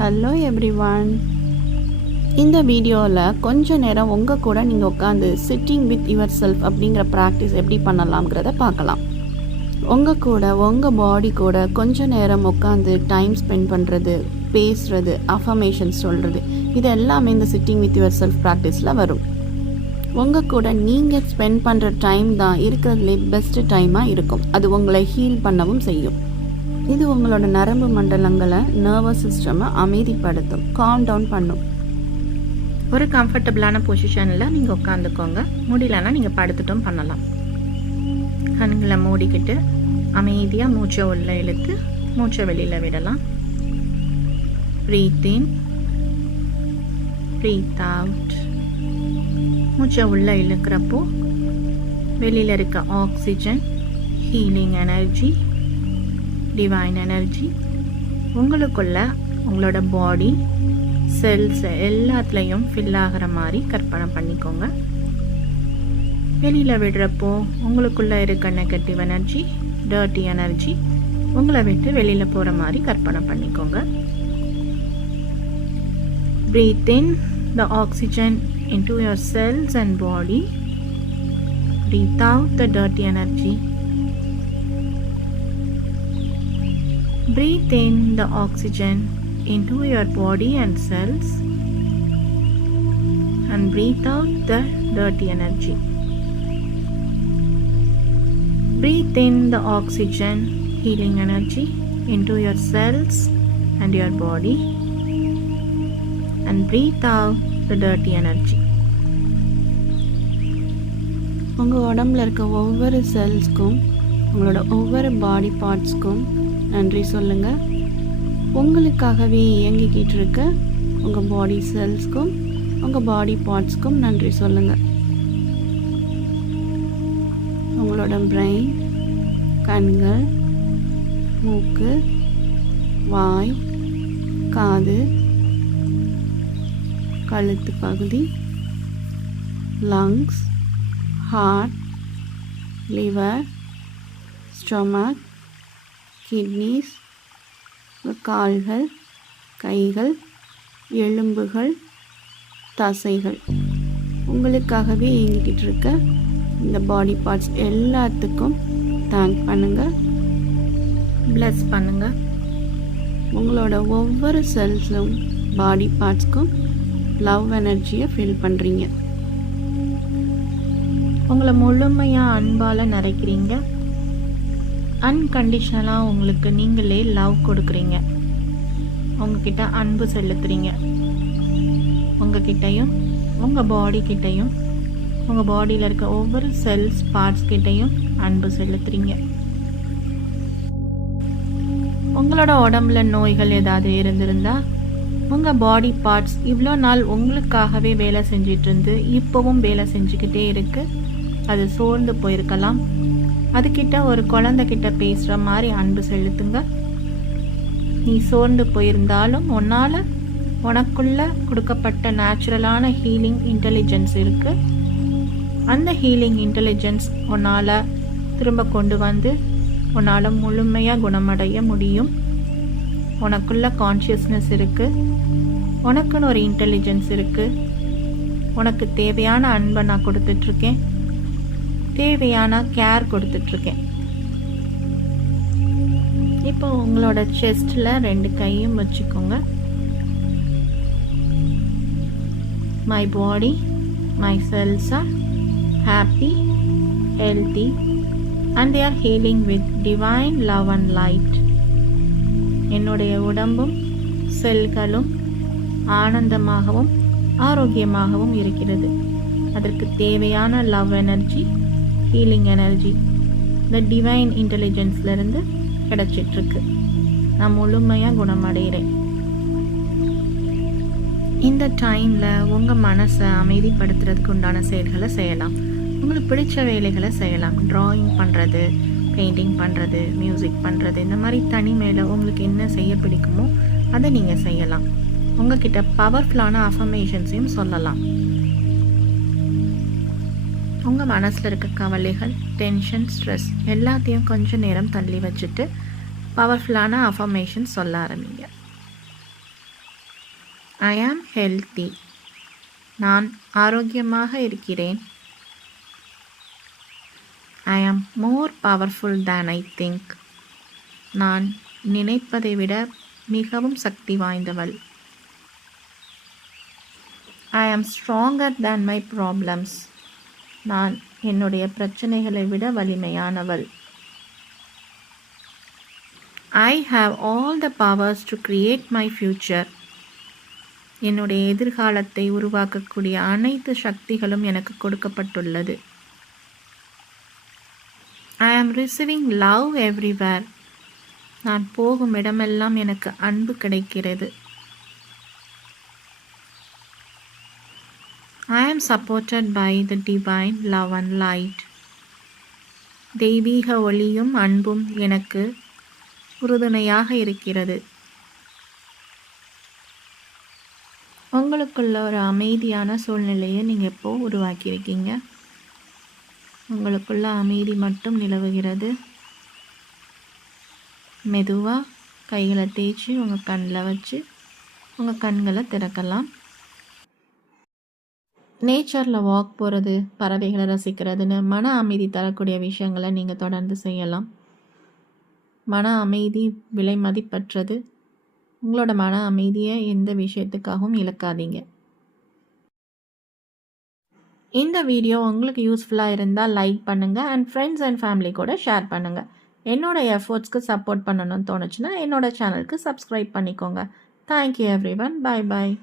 Hello everyone. இந்த வீடியோவில் கொஞ்ச நேரம் உங்கள் கூட நீங்கள் உட்காந்து சிட்டிங் வித் யுவர் செல்ஃப் அப்படிங்கிற ப்ராக்டிஸ் எப்படி பண்ணலாம்ங்கிறத பார்க்கலாம். உங்கள் கூட உங்கள் பாடி கூட கொஞ்ச நேரம் உட்காந்து டைம் ஸ்பெண்ட் பண்ணுறது, பேசுகிறது, அஃபர்மேஷன்ஸ் சொல்கிறது, இது எல்லாமே இந்த சிட்டிங் வித் யுவர் செல்ஃப் ப்ராக்டிஸில் வரும். உங்கள் கூட நீங்கள் ஸ்பெண்ட் பண்ணுற டைம் தான் இருக்கிறதுலே பெஸ்ட்டு டைமாக இருக்கும். அது உங்களை ஹீல் பண்ணவும் செய்யும். இது உங்களோட நரம்பு மண்டலங்களை, நர்வஸ் சிஸ்டமை அமைதிப்படுத்தும், காம் டவுன் பண்ணும். ஒரு கம்ஃபர்டபுளான பொசிஷனில் நீங்கள் உட்காந்துக்கோங்க. முடியலன்னா நீங்கள் படுத்துட்டும் பண்ணலாம். கண்களை மூடிக்கிட்டு அமைதியாக மூச்சை உள்ள இழுத்து மூச்சை வெளியில் விடலாம். ப்ரீத் இன், ப்ரீத் அவுட். மூச்சை உள்ள இழுக்கிறப்போ வெளியில் இருக்க oxygen, healing energy, divine energy உங்களுக்குள்ள உங்களோட பாடி செல்ஸ் எல்லாத்துலேயும் ஃபில் ஆகிற மாதிரி கற்பனை பண்ணிக்கோங்க. வெளியில் விடுறப்போ உங்களுக்குள்ள இருக்க நெகட்டிவ் எனர்ஜி, டர்ட்டி எனர்ஜி உங்களை விட்டு வெளியில் போகிற மாதிரி கற்பனை பண்ணிக்கோங்க. Breathe in the oxygen into your cells and body. Breathe out the dirty energy. Breathe in the oxygen into your body and cells and breathe out the dirty energy. Breathe in the oxygen, healing energy into your cells and your body and breathe out the dirty energy. உங்கள் உடம்புல இருக்க ஒவ்வொரு செல்ஸ்க்கும், உங்களோட ஒவ்வொரு பாடி பார்ட்ஸ்க்கும் நன்றி சொல்லுங்கள். உங்களுக்காகவே இயங்கிக்கிட்டு இருக்க உங்கள் பாடி செல்ஸ்க்கும் உங்கள் பாடி பார்ட்ஸ்க்கும் நன்றி சொல்லுங்கள். உங்களோட பிரெயின், கண்கள், மூக்கு, வாய், காது, கழுத்து பகுதி, lungs, heart, liver, stomach, kidneys, கால்கள், கைகள், எலும்புகள், தசைகள், உங்களுக்காகவே இயங்கிக்கிட்டு இருக்க இந்த பாடி பார்ட்ஸ் எல்லாத்துக்கும் தேங்க் பண்ணுங்கள், பிளஸ் பண்ணுங்கள். உங்களோட ஒவ்வொரு செல்ஸும் பாடி பார்ட்ஸ்க்கும் லவ் எனர்ஜியை ஃபீல் பண்ணுறீங்க. உங்களை முழுமையாக அன்பால் நிறைக்கிறீங்க. அன்கண்டிஷனலாக உங்களுக்கு நீங்களே லவ் கொடுக்குறீங்க. உங்ககிட்ட அன்பு செலுத்துறீங்க. உங்ககிட்டையும் உங்கள் பாடிக்கிட்டையும் உங்கள் பாடியில் இருக்க ஒவ்வொரு செல்ஸ் பார்ட்ஸ் கிட்டையும் அன்பு செலுத்துறீங்க. உங்களோட உடம்புல நோய்கள் ஏதாவது இருந்திருந்தா உங்கள் பாடி பார்ட்ஸ் இவ்வளோ நாள் உங்களுக்காகவே வேலை செஞ்சிட்டு இருந்து இப்போவும் வேலை செஞ்சுக்கிட்டே இருக்கு. அது சோர்ந்து போயிருக்கலாம். அதுக்கிட்ட ஒரு குழந்தைகிட்ட பேசுகிற மாதிரி அன்பு செலுத்துங்க. நீ சோர்ந்து போயிருந்தாலும் உன்னால் உனக்குள்ள கொடுக்கப்பட்ட நேச்சுரலான ஹீலிங் இன்டெலிஜென்ஸ் இருக்குது. அந்த ஹீலிங் இன்டெலிஜென்ஸ் உன்னால் திரும்ப கொண்டு வந்து உன்னால் முழுமையாக குணமடைய முடியும். உனக்குள்ள கான்ஷியஸ்னஸ் இருக்குது. உனக்குன்னு ஒரு இன்டெலிஜென்ஸ் இருக்குது. உனக்கு தேவையான அன்பை நான் கொடுத்துட்ருக்கேன். தேவையான கேர் கொடுத்துட்ருக்கேன். இப்போ உங்களோட செஸ்டில் 2 கையும் வச்சுக்கோங்க. My body, my cells are happy, healthy and they are healing with divine love and light. என்னுடைய உடம்பும் செல்களும் ஆனந்தமாகவும் ஆரோக்கியமாகவும் இருக்கிறது. அதற்கு தேவையான லவ் எனர்ஜி, ஹீலிங் எனர்ஜி இந்த டிவைன் இன்டெலிஜென்ஸ்லேருந்து கிடச்சிட்ருக்கு. நான் முழுமையாக குணமடைகிறேன். இந்த டைமில் உங்கள் மனசை அமைதிப்படுத்துறதுக்கு உண்டான செயல்களை செய்யலாம். உங்களுக்கு பிடிச்ச வேலைகளை செய்யலாம். ட்ராயிங் பண்ணுறது, பெயிண்டிங் பண்ணுறது, மியூசிக் பண்ணுறது, இந்த மாதிரி தனிமையில் உங்களுக்கு என்ன செய்ய பிடிக்குமோ அதை நீங்கள் செய்யலாம். உங்ககிட்ட பவர்ஃபுல்லான அஃபர்மேஷன்ஸையும் சொல்லலாம். உங்கள் மனசில் இருக்க கவலைகள், டென்ஷன், ஸ்ட்ரெஸ் எல்லாத்தையும் கொஞ்சம் நேரம் தள்ளி வச்சுட்டு பவர்ஃபுல்லான அஃபர்மேஷன் சொல்ல ஆரம்பிங்க. ஐ ஆம் ஹெல்த்தி. நான் ஆரோக்கியமாக இருக்கிறேன். ஐ ஆம் more powerful than I think. நான் நினைப்பதை விட மிகவும் சக்தி வாய்ந்தவள். ஐ ஆம் ஸ்ட்ராங்கர் தேன் மை ப்ராப்ளம்ஸ். நான் என்னுடைய பிரச்சனைகளை விட வலிமையானவள். I have all the powers to create my future. என்னுடைய எதிர்காலத்தை உருவாக்கக்கூடிய அனைத்து சக்திகளும் எனக்கு கொடுக்கப்பட்டுள்ளது. ஐ ஆம் ரிசீவிங் லவ் எவ்ரிவேர். நான் போகும் இடமெல்லாம் எனக்கு அன்பு கிடைக்கிறது. I am supported by the divine love and light. தெய்வீக ஒளியும் அன்பும் எனக்கு உறுதுணையாக இருக்கிறது. உங்களுக்குள்ள ஒரு அமைதியான சூழ்நிலையை நீங்கள் எப்போ உருவாக்கியிருக்கீங்க? உங்களுக்குள்ள அமைதி மட்டும் நிலவுகிறது. மெதுவாக கைகளை தேய்ச்சி உங்கள் கண்ணில் வச்சு உங்கள் கண்களை திறக்கலாம். நேச்சரில் வாக் போகிறது, பறவைகளை ரசிக்கிறதுன்னு மன அமைதி தரக்கூடிய விஷயங்களை நீங்கள் தொடர்ந்து செய்யலாம். மன அமைதி விலை மதிப்பற்றது. உங்களோட மன அமைதியை எந்த விஷயத்துக்காகவும் இழக்காதீங்க. இந்த வீடியோ உங்களுக்கு யூஸ்ஃபுல்லாக இருந்தால் லைக் பண்ணுங்கள் அண்ட் ஃப்ரெண்ட்ஸ் அண்ட் ஃபேமிலி கூட ஷேர் பண்ணுங்கள். என்னோடய எஃபர்ட்ஸ்க்கு சப்போர்ட் பண்ணணும்னு தோணுச்சுன்னா என்னோட சேனலுக்கு சப்ஸ்கிரைப் பண்ணிக்கோங்க. Thank you everyone. பாய் பாய்.